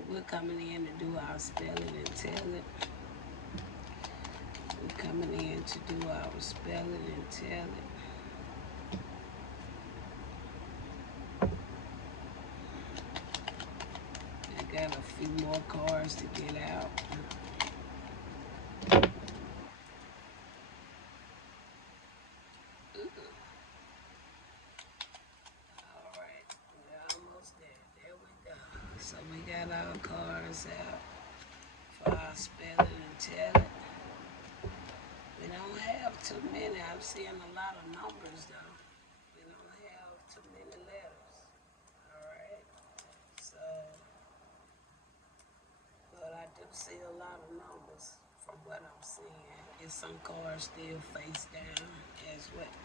Alright, we're coming in to do our spell it and tell it. We're coming in to do our spell it and tell it. I got a few more cards to get out. Alright, we're almost there. There we go. So we got our cards out for our spell it and tell it. We don't have too many. I'm seeing a lot of numbers though. We don't have too many letters. Alright. So, but I do see a lot of numbers from what I'm seeing. And some cards still face down as well.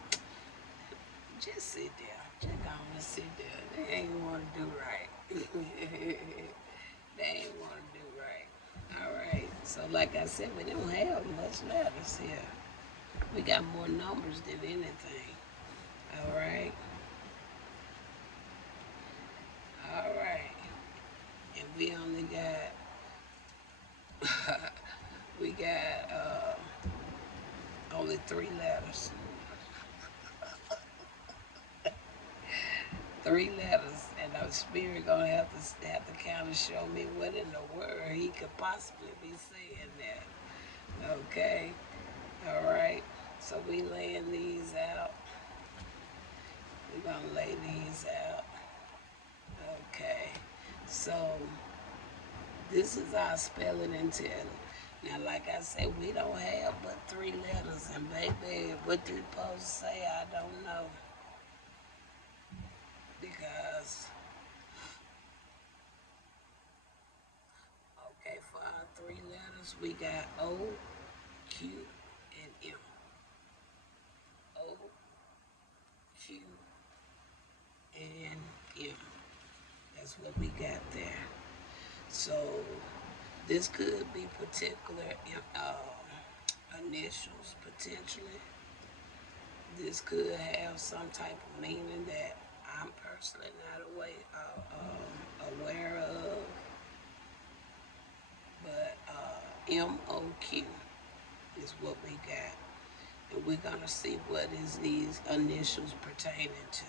Just sit there. Just go and sit there. They ain't want to do right. They ain't want to do right. Alright. So like I said, we don't have much letters here. We got more numbers than anything. Alright. Alright. And we only got we got only 3 letters. 3 letters, and our spirit gonna have to kind of show me what in the world he could possibly be saying there. Okay. Alright. So we laying these out. We're gonna lay these out. Okay. So this is our spell it and tell it. Now, like I said, we don't have but 3 letters, and baby, what they supposed to say, I don't know. Because, okay, for our 3 letters, we got O, Q, and M. O, Q, and M. That's what we got there. So this could be particular initials, potentially. This could have some type of meaning that I'm personally not aware of. But MOQ is what we got. And we're going to see what is these initials pertaining to.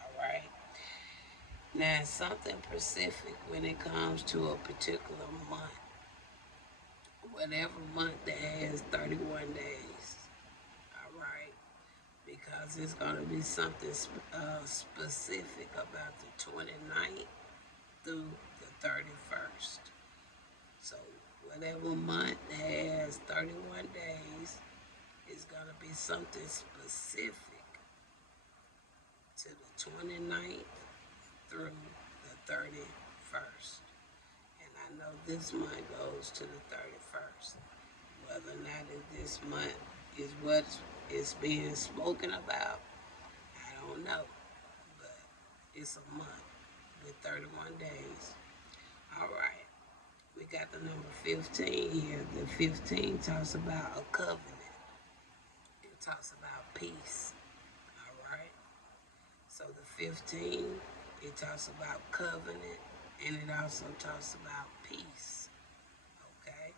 Alright? Now, something specific when it comes to a particular month. Whatever month that has 31 days. Alright? Because it's going to be something specific about the 29th through the 31st. So whatever month has 31 days is going to be something specific to the 29th through the 31st. And I know this month goes to the 31st. Whether or not this month is what is being spoken about, I don't know. But it's a month with 31 days. Alright. We got the number 15 here. The 15 talks about a covenant. It talks about peace. Alright? So the 15, it talks about covenant, and it also talks about peace. Okay?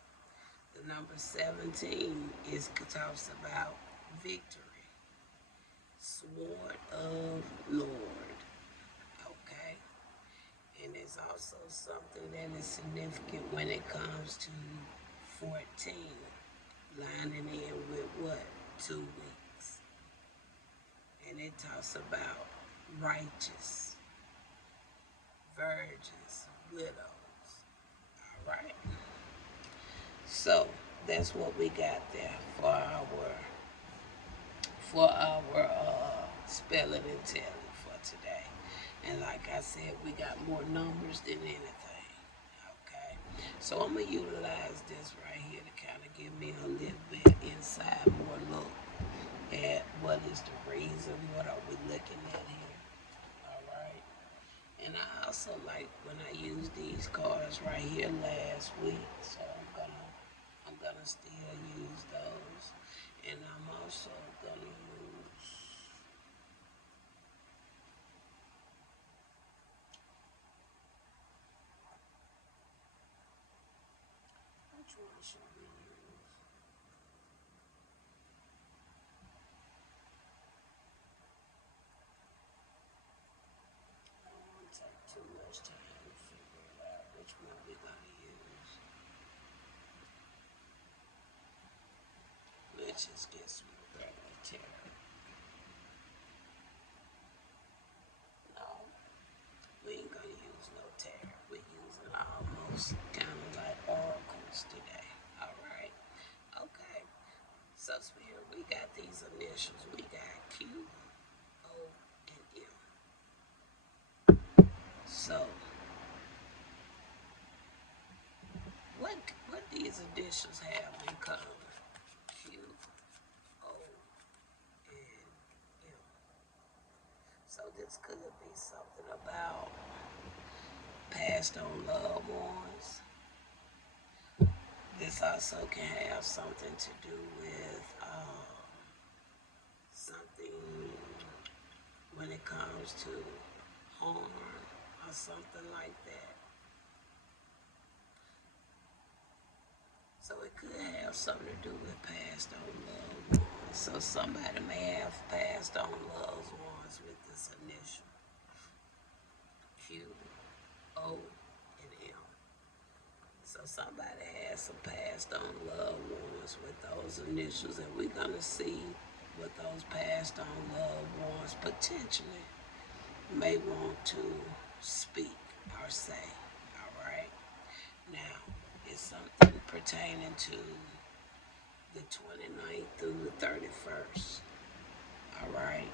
The number 17 talks about victory. Sword of Lord. Okay? And it's also something that is significant when it comes to 14, lining in with what? 2 weeks. And it talks about righteous, virgins, widows. Alright. So that's what we got there for our spelling and telling for today. And like I said, we got more numbers than anything. Okay. So I'm going to utilize this right here to kind of give me a little bit inside more look at what is the reason, what are we looking at here. Alright. And I also like when I used these cards right here last week. So I'm gonna still use those. And I'm also gonna use just get some regular tarot. No, we ain't gonna use no tarot. We're using almost kind of like oracles today. All right. Okay. So Spirit, we got these initials. We got Q, O, and M. So what these initials have in common? Q, O, and M. So this could be something about passed on loved ones. This also can have something to do with something when it comes to harm or something like that. So it could have something to do with passed on loved ones. So somebody may have passed on loved ones with this initial Q, O, and M. So somebody has some passed on loved ones with those initials, and we're going to see what those passed on loved ones potentially may want to speak or say. All right. Now, it's something pertaining to the 29th through the 31st. All right.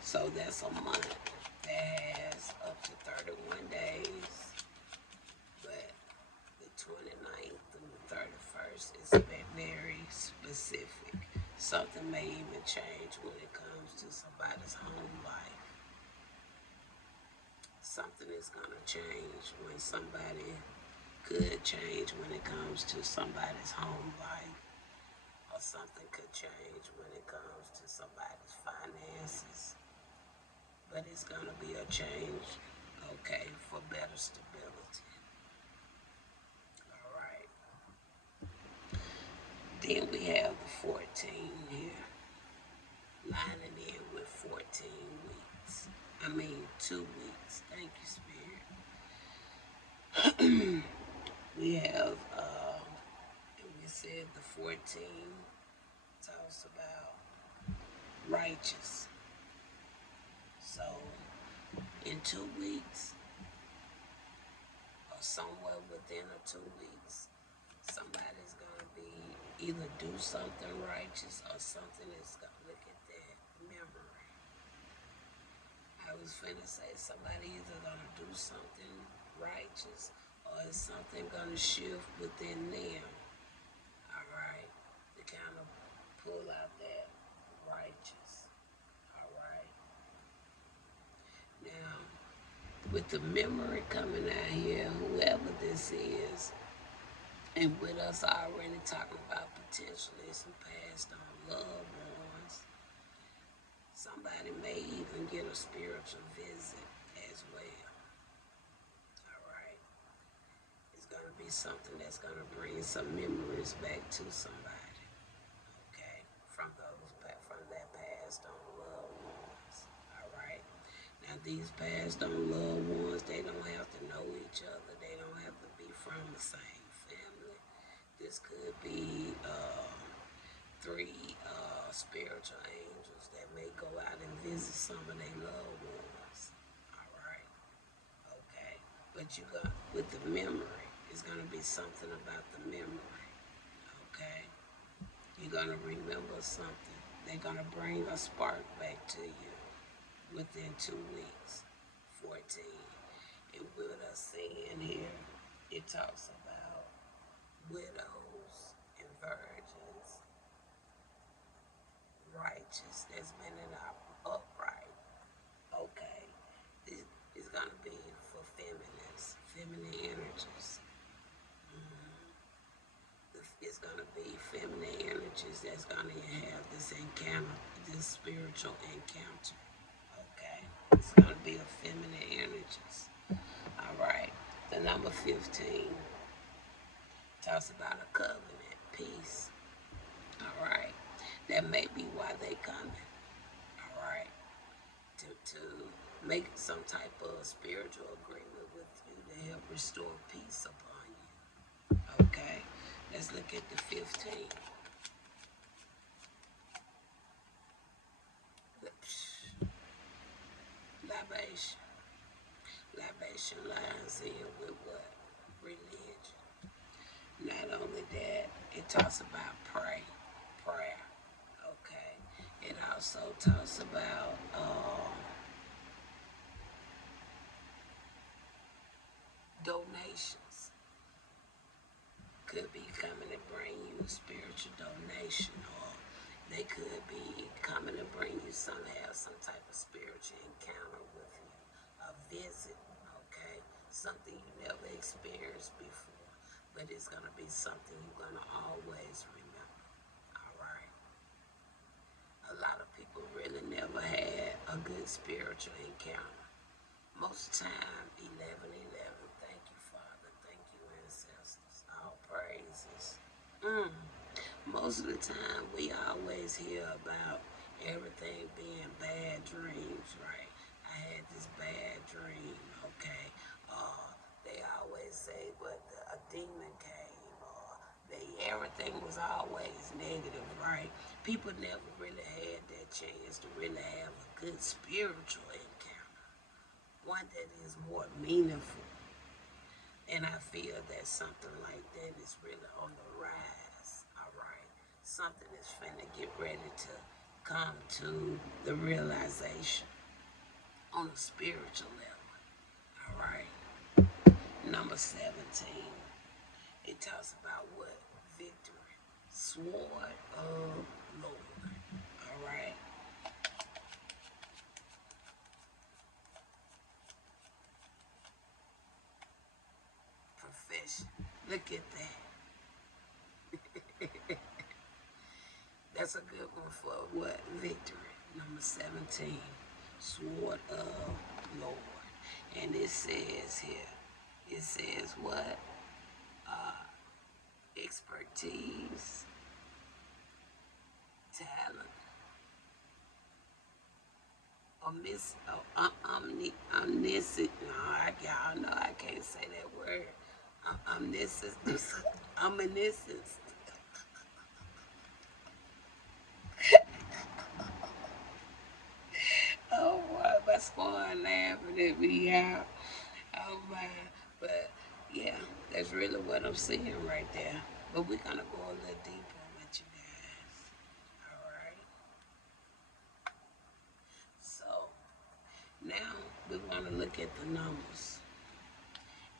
So that's a month that has up to 31 days, but the 29th through the 31st is very specific. Something may even change when it comes to somebody's home life. Something is going to change when somebody could change when it comes to somebody's home life, or something could change when it comes to somebody's finances. But it's going to be a change, okay, for better stability. All right. Then we have the 14 here, lining in with 14 weeks. 2 weeks. Thank you, Spirit. We have, we said the 14 talks about righteous. So, in 2 weeks, or somewhere within 2 weeks, somebody's going to be either do something righteous or something that's going to look at that memory. I was finna say somebody either going to do something righteous or is something going to shift within them. All right? To kind of pull out that righteous. All right? Now, with the memory coming out here, whoever this is, and with us already talking about potentially some passed on loved ones, somebody may even get a spiritual visit as well. All right. It's going to be something that's going to bring some memories back to somebody. Okay. From that passed on loved ones. All right. Now these passed on loved ones, they don't have to know each other. They don't have to be from the same family. This could be 3 spiritual angels that may go out and visit some of their loved ones. All right. Okay. But you got, with the memory, it's going to be something about the memory. Okay. You're going to remember something. They're going to bring a spark back to you within 2 weeks. 14. And with us seeing here, it talks about widows and virgins, righteous that's been in our upright. Okay. This is going to be for feminine energies. It's going to be feminine energies that's going to have this encounter, this spiritual encounter. Okay. It's going to be a feminine energies. All right. The number 15 talks about a covenant, peace. All right. That may be why they coming. All right. To make some type of spiritual agreement with you to help restore peace upon you. Okay. Let's look at the 15. donation lines in with what? Religion. Not only that, it talks about prayer. Okay. It also talks about donations. Could be coming to bring you a spiritual donation, or they could be coming to bring you have some type of spiritual encounter with you, a visit, okay? Something you never experienced before, but it's gonna be something you're gonna always remember. All right. A lot of people really never had a good spiritual encounter. Most time, 11:11. Thank you, Father. Thank you, ancestors. All praises. Mm. Most of the time, we always hear about everything being bad dreams, right? I had this bad dream, okay? They always say, but a demon came, or everything was always negative, right? People never really had that chance to really have a good spiritual encounter, one that is more meaningful. And I feel that something like that is really on the rise, all right? Something is finna get ready to come to the realization on a spiritual level, all right? Number 17, it talks about what? Victory. Sword of Lord, all right? Profession. Look at that. That's a good one for what? Victory. Number 17, Sword of Lord. And it says here, it says what? Expertise, talent, omniscient. No, y'all know I can't say that word. Omniscient. Omniscience. Oh, boy, my squad laughing at me, y'all. Oh, my. But, yeah, that's really what I'm seeing right there. But we're going to go a little deeper with you guys. All right? So, now we want to look at the numbers.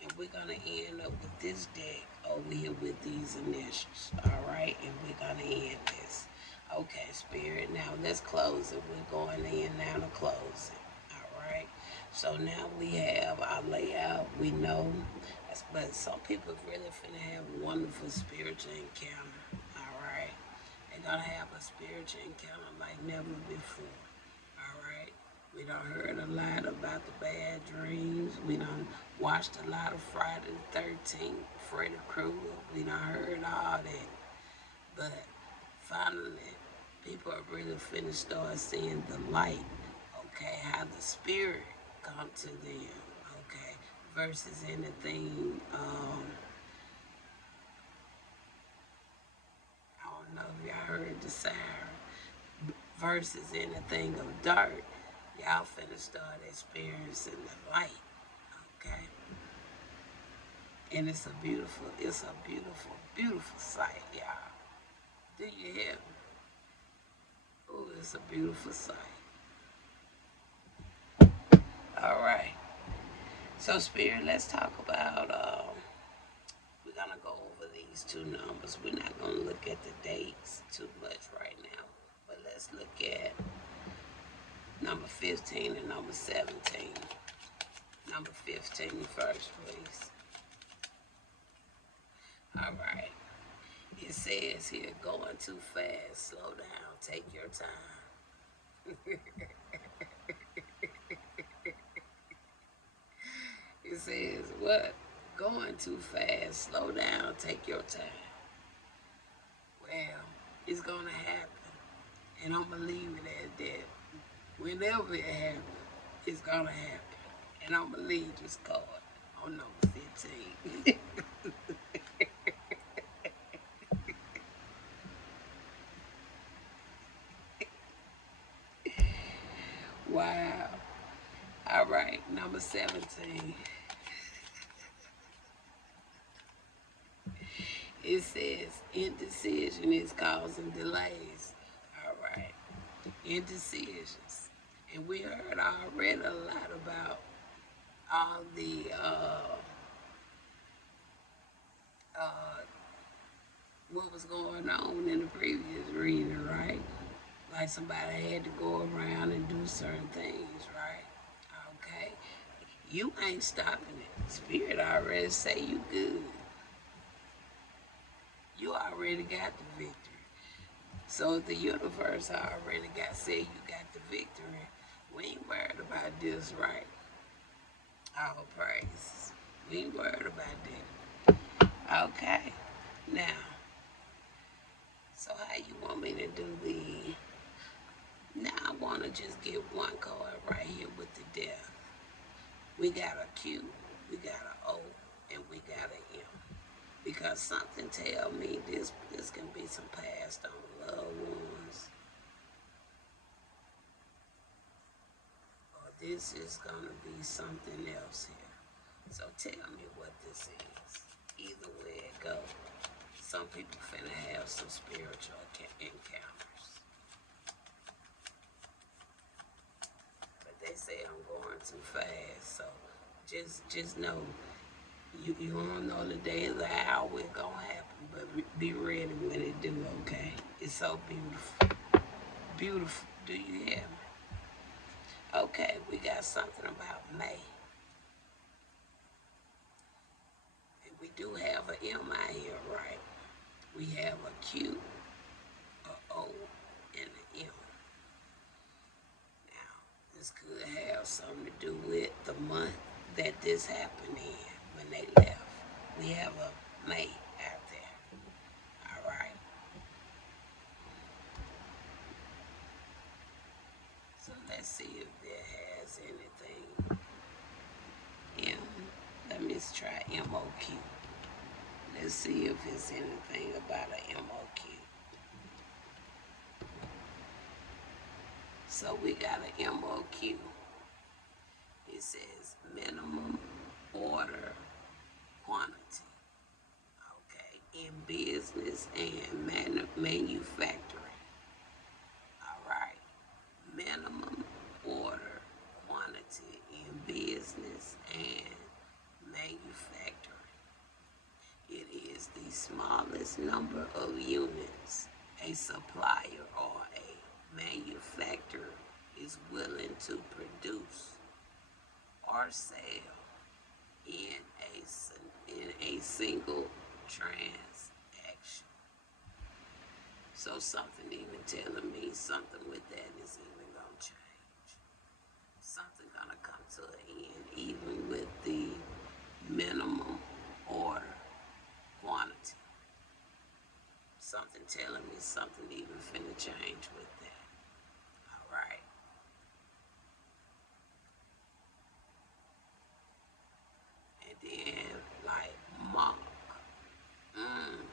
And we're going to end up with this deck over here with these initials. All right? And we're going to end this. Okay, Spirit. Now let's close it. We're going in now to close it. All right? So now we have our layout. We know. But some people really finna have a wonderful spiritual encounter. All right? They're going to have a spiritual encounter like never before. All right? We done heard a lot about the bad dreams. We done watched a lot of Friday the 13th, Freddy Krueger. We done heard all that. But finally, people are really finna start seeing the light. Okay, how the spirit come to them. Okay, versus anything. I don't know if y'all heard the siren. Versus anything of dark. Y'all finna start experiencing the light. Okay? And it's a beautiful, beautiful sight, y'all. Do you hear me? Oh, it's a beautiful sight. All right. So, Spirit, let's talk about, we're going to go over these two numbers. We're not going to look at the dates too much right now. But let's look at number 15 and number 17. Number 15 first, please. All right. It says here, going too fast, slow down, take your time. It says, what? Going too fast, slow down, take your time. Well, it's going to happen. And I'm going to leave it at that. Whenever it happens, it's going to happen. And I'm going to leave this card on number 15. Wow. All right, number 17. It says indecision is causing delays. All right, indecisions. And we heard already a lot about all the uh, what was going on in the previous reading, right? Like somebody had to go around and do certain things, right? Okay. You ain't stopping it. Spirit already say you good. You already got the victory. So if the universe already got said you got the victory, we ain't worried about this, right? All praise. We ain't worried about that. Okay. Now, so how you want me to do the... Now I want to just get one card right here with the death. We got a Q, we got an O, and we got an M. Because something tell me this can be some passed on loved ones. Or this is going to be something else here. So tell me what this is. Either way it goes. Some people finna have some spiritual encounters. But they say I'm going too fast. So just know you don't know the day or the hour it's gonna happen, but be ready when it do, okay? It's so beautiful. Beautiful. Do you hear me? Okay, we got something about May. And we do have an M out here, right? We have a Q, a O, and an M. Now, this could have something to do with the month that this happened in when they left. We have a May out there. All right. So let's see if there has anything. M. Let me try MOQ. Let's see if it's anything about an MOQ. So we got an MOQ. It says minimum order quantity. Okay, in business and manufacturing. All right, minimum order quantity in business and manufacturing. It is the smallest number of units a supplier or a manufacturer is willing to produce or sell in a single transaction. So something even telling me something with that is even gonna change. Something gonna come to an end even with the minimum order quantity. Something telling me something even finna change with that. All right. And then like Mark. And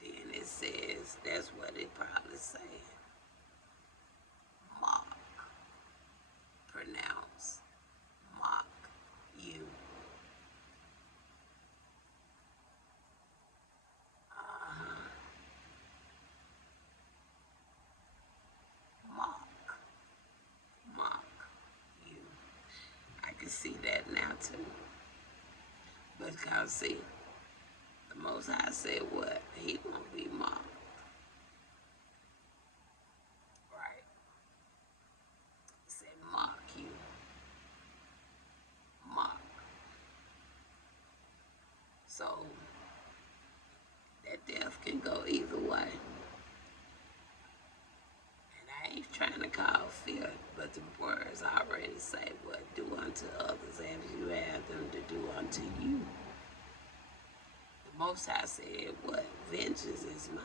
then it says, that's what it probably saying. Mark. Pronounce mock you. Mock. Mock you. I can see that now too. Because see, the Most High said what? He won't be mocked. Right? He said mock you. Mock. So that death can go either way. And I ain't trying to call fear, but the words already say what? Do unto others as you have them to do unto you. The Most High said what? Vengeance is mine.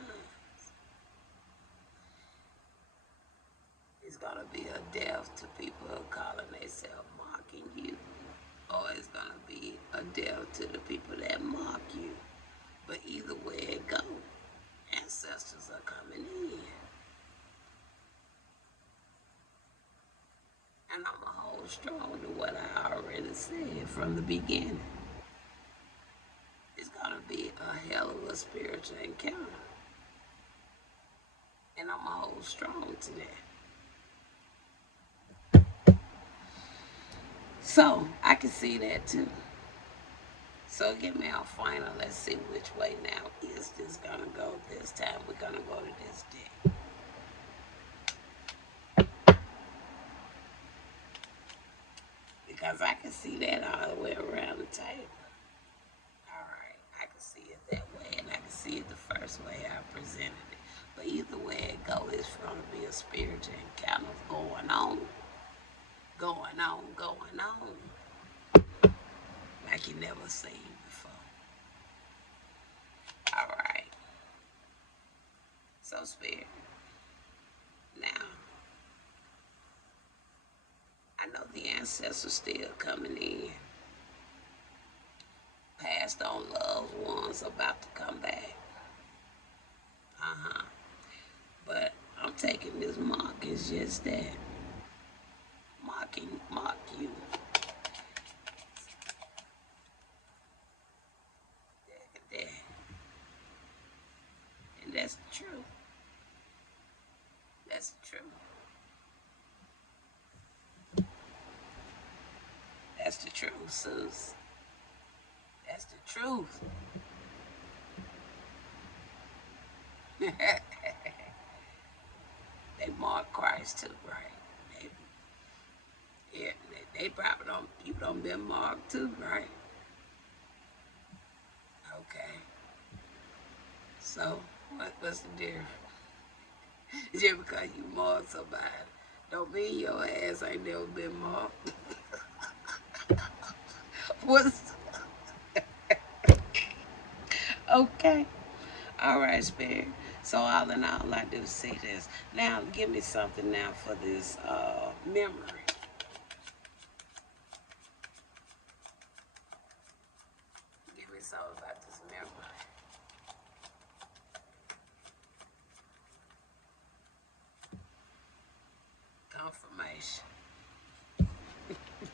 It's gonna be a death to people calling themselves mocking you. Or it's gonna be a death to the people that mock you. But either way it go, ancestors are coming in. And I'm going to hold strong to what I already said from the beginning. It's going to be a hell of a spiritual encounter. And I'm going to hold strong to that. So, I can see that too. So, give me our final. Let's see which way now is this going to go this time. We're going to go to this deck. Because I can see that all the way around the table. Alright, I can see it that way, and I can see it the first way I presented it. But either way it goes, it's going to be a spiritual encounter of going on. Going on, going on. Like you never seen before. Alright. So, Spirit. Now, I know the ancestors still coming in. Passed on loved ones about to come back. But I'm taking this mark as just that. Mark you. That. And that's the truth. That's the truth. That's the truth, Sus. That's the truth. They mark Christ too, right? They probably don't. You don't been marked too, right? Okay. So what's the difference? Just because you mark somebody, don't mean your ass ain't never been marked. What's okay? All right, Spirit. So all in all, I do see this. Now, give me something now for this memory. Give me something about this memory. Confirmation.